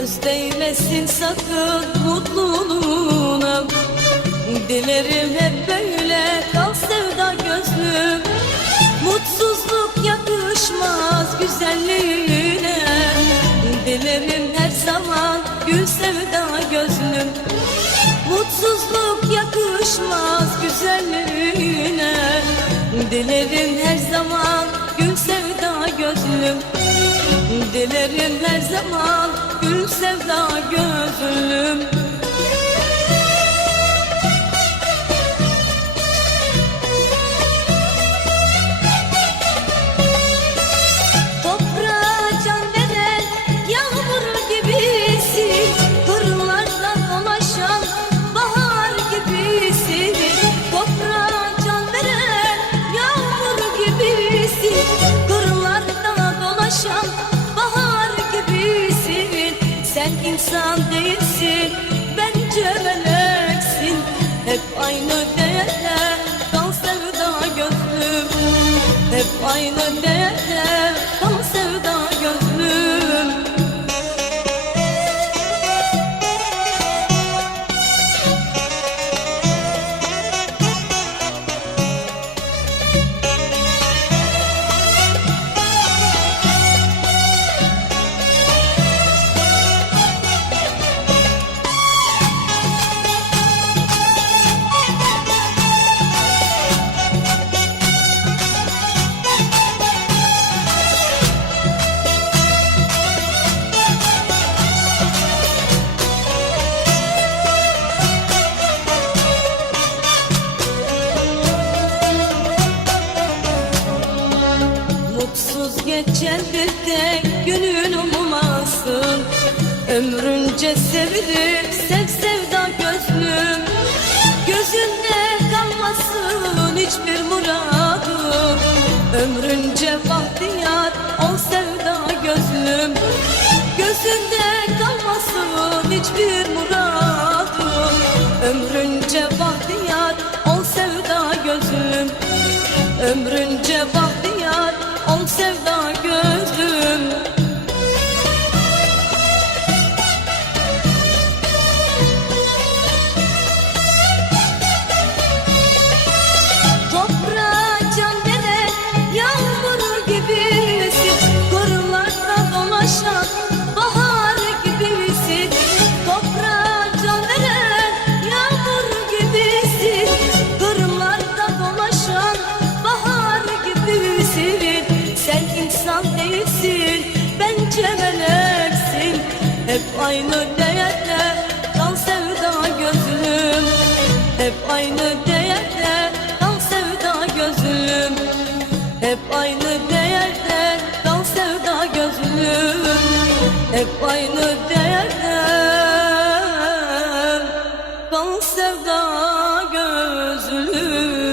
Göz değmesin sakın mutluluğuna. Dilerim hep böyle kal sevda gözlüm Mutsuzluk yakışmaz güzelliğine. Dilerim her zaman gül sevda gözlüm Mutsuzluk yakışmaz güzelliğine. Dilerim her zaman gül sevda gözlüm Dilerim her zaman gül sevda gözlüm insan değilsin. Bence meleksin Hep aynı değerde kal sevda gözlüm hep aynı değerde Mutsuz geçen bir tek günün olmasın Ömrünce sevilip sev sevda gözlüm Gözünde kalmasın hiçbir muradım Ömrünce bahtiyar ol sevda gözlüm Gözünde kalmasın hiçbir muradım Ömrünce bahtiyar ol sevda gözlüm ol sevda gözlüm. Toprağa can veren yağmur gibisin değilsin bence meleksin Hep aynı değerde kal sevda gözlüm. Hep aynı değerde kal sevda gözlüm. Hep aynı değerde kal sevda gözlüm. Hep aynı değerde kal sevda gözlüm